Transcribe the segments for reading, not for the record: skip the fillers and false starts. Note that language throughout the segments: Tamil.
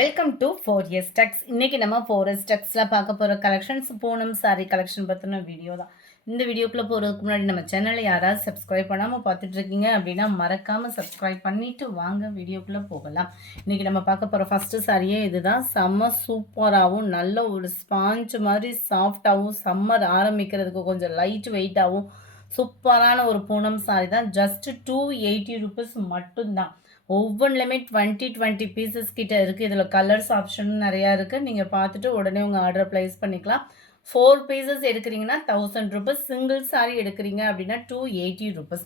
Welcome to 4S Stacks. இன்னைக்கு நம்ம 4S Stacksல பார்க்க போகிற கலெக்ஷன்ஸ் பூனம் சாரி கலெக்ஷன் பற்றின வீடியோ தான். இந்த வீடியோக்குள்ளே போகிறதுக்கு முன்னாடி நம்ம சேனலை யாராவது சப்ஸ்கிரைப் பண்ணாமல் பார்த்துட்டு இருக்கீங்க அப்படின்னா மறக்காமல் சப்ஸ்கிரைப் பண்ணிவிட்டு வாங்க வீடியோக்குள்ளே போகலாம். இன்றைக்கி நம்ம பார்க்க போகிற ஃபஸ்ட்டு சாரியே இதுதான். செம்ம சூப்பராகவும் நல்ல ஒரு ஸ்பாஞ்ச் மாதிரி சாஃப்டாகவும் சம்மர் ஆரம்பிக்கிறதுக்கு கொஞ்சம் லைட் வெயிட்டாகவும் சூப்பரான ஒரு பூனம் சாரி தான். ஜஸ்ட் 280 rupees மட்டும்தான். ஒவ்வொன்றுலையுமே 20 பீசஸ் கிட்ட இருக்குது. இதில் கலர்ஸ் ஆப்ஷனும் நிறையா இருக்குது. நீங்கள் பார்த்துட்டு உடனே உங்கள் ஆர்டரை ப்ளேஸ் பண்ணிக்கலாம். 4 பீசஸ் எடுக்கிறீங்கன்னா 1000 rupees. சிங்கிள் சாரி எடுக்கிறீங்க அப்படின்னா 280 rupees.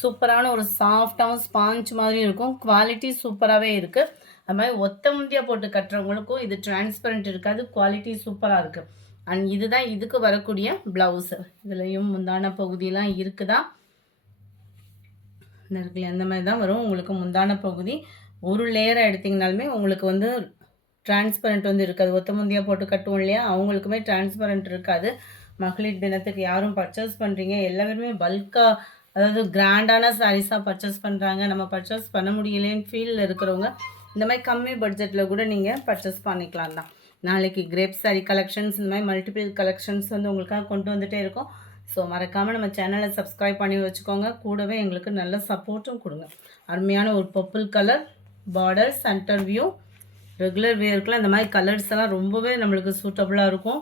சூப்பரான ஒரு சாஃப்டாகவும் ஸ்பாஞ்ச் மாதிரி இருக்கும். குவாலிட்டி சூப்பராகவே இருக்குது. அது மாதிரி ஒத்த முந்தியாக போட்டு கட்டுறவங்களுக்கும் இது டிரான்ஸ்பரண்ட் இருக்காது. குவாலிட்டி சூப்பராக இருக்குது. அண்ட் இதுதான் இதுக்கு வரக்கூடிய ப்ளவுஸு. இதுலேயும் முந்தான பகுதியெலாம் இருக்குதா இருக்குல்ல, அந்த மாதிரி தான் வரும் உங்களுக்கு முந்தான பகுதி. ஒரு லேயராக எடுத்திங்கனாலுமே உங்களுக்கு வந்து டிரான்ஸ்பரண்ட் வந்து இருக்காது. ஒத்த முந்தியாக போட்டு கட்டுவோம் இல்லையா, அவங்களுக்குமே டிரான்ஸ்பரண்ட் இருக்காது. மகளிர் தினத்துக்கு யாரும் பர்ச்சேஸ் பண்ணுறீங்க எல்லாருமே பல்காக, அதாவது கிராண்டான சாரீஸாக பர்ச்சேஸ் பண்ணுறாங்க, நம்ம பர்ச்சேஸ் பண்ண முடியலேன்னு ஃபீலில் இருக்கிறவங்க இந்த மாதிரி கம்மி பட்ஜெட்டில் கூட நீங்கள் பர்ச்சேஸ் பண்ணிக்கலாம் தான். நாளைக்கு கிரேப் சாரீ கலெக்ஷன்ஸ், இந்த மாதிரி மல்டிபிள் கலெக்ஷன்ஸ் வந்து உங்களுக்காக கொண்டு வந்துகிட்டே இருக்கும். ஸோ மறக்காமல் நம்ம சேனலை சப்ஸ்கிரைப் பண்ணி வச்சுக்கோங்க. கூடவே எங்களுக்கு நல்ல சப்போர்ட்டும் கொடுங்க. அருமையான ஒரு purple colour border, centre view, regular வேர்க்கெலாம் இந்த மாதிரி கலர்ஸ் எல்லாம் ரொம்பவே நம்மளுக்கு சூட்டபுளாக இருக்கும்.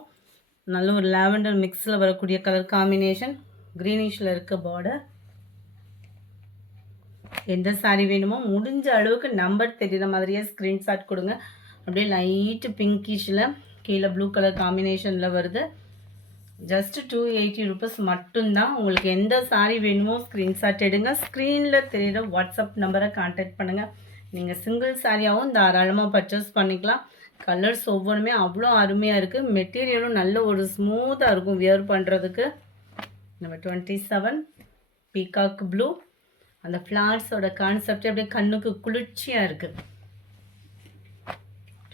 நல்ல ஒரு லாவெண்டர் மிக்ஸில் வரக்கூடிய கலர் காம்பினேஷன், க்ரீனிஷில் இருக்க பார்டர். எந்த சாரீ வேணுமோ முடிஞ்ச அளவுக்கு நம்பர் தெரிகிற மாதிரியே ஸ்க்ரீன்ஷாட் கொடுங்க. அப்படியே லைட்டு பிங்கிஷில் கீழே ப்ளூ கலர் காம்பினேஷனில் வருது. ஜஸ்ட் 280 rupees மட்டும்தான். உங்களுக்கு எந்த சாரீ வேணுமோ ஸ்க்ரீன்ஷாட் எடுங்க. ஸ்க்ரீனில் தெரிகிற வாட்ஸ்அப் நம்பரை கான்டாக்ட் பண்ணுங்கள். நீங்கள் சிங்கிள் சாரியாகவும் தாராளமாக பர்ச்சேஸ் பண்ணிக்கலாம். கலர்ஸ் ஒவ்வொன்றுமே அவ்வளோ அருமையாக இருக்குது. மெட்டீரியலும் நல்ல ஒரு ஸ்மூத்தாக இருக்கும் வியர் பண்ணுறதுக்கு. நம்ம 27 பீகாக் ப்ளூ, அந்த ஃப்ளார்ஸோட கான்செப்ட் அப்படியே கண்ணுக்கு குளிர்ச்சியாக இருக்குது.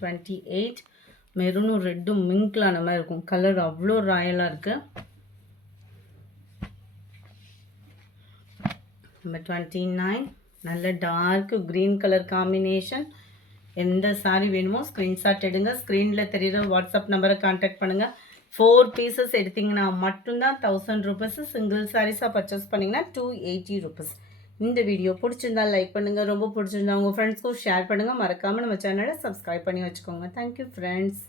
28 மெரூனும் ரெட்டும் மிங்க்லான மாதிரி இருக்கும். கலர் அவ்வளோ ராயலாக இருக்குது. நம்பர் 29 நல்ல டார்க் க்ரீன் கலர் காம்பினேஷன். எந்த சாரீ வேணுமோ ஸ்க்ரீன்ஷாட் எடுங்க. ஸ்க்ரீனில் தெரிகிற வாட்ஸ்அப் நம்பரை கான்டாக்ட் பண்ணுங்கள். 4 பீசஸ் எடுத்திங்கன்னா மட்டும்தான் 1000 rupees. சிங்கிள் சாரீஸாக பர்ச்சேஸ் பண்ணிங்கன்னா 280 rupees. இந்த வீடியோ பிடிச்சிருந்தா லைக் பண்ணுங்கள். ரொம்ப பிடிச்சிருந்தா உங்கள் ஃப்ரெண்ட்ஸ்க்கும் ஷேர் பண்ணுங்கள். மறக்காமல் நம்ம சேனலை சப்ஸ்கிரைப் பண்ணி வச்சுக்கோங்க. Thank you friends.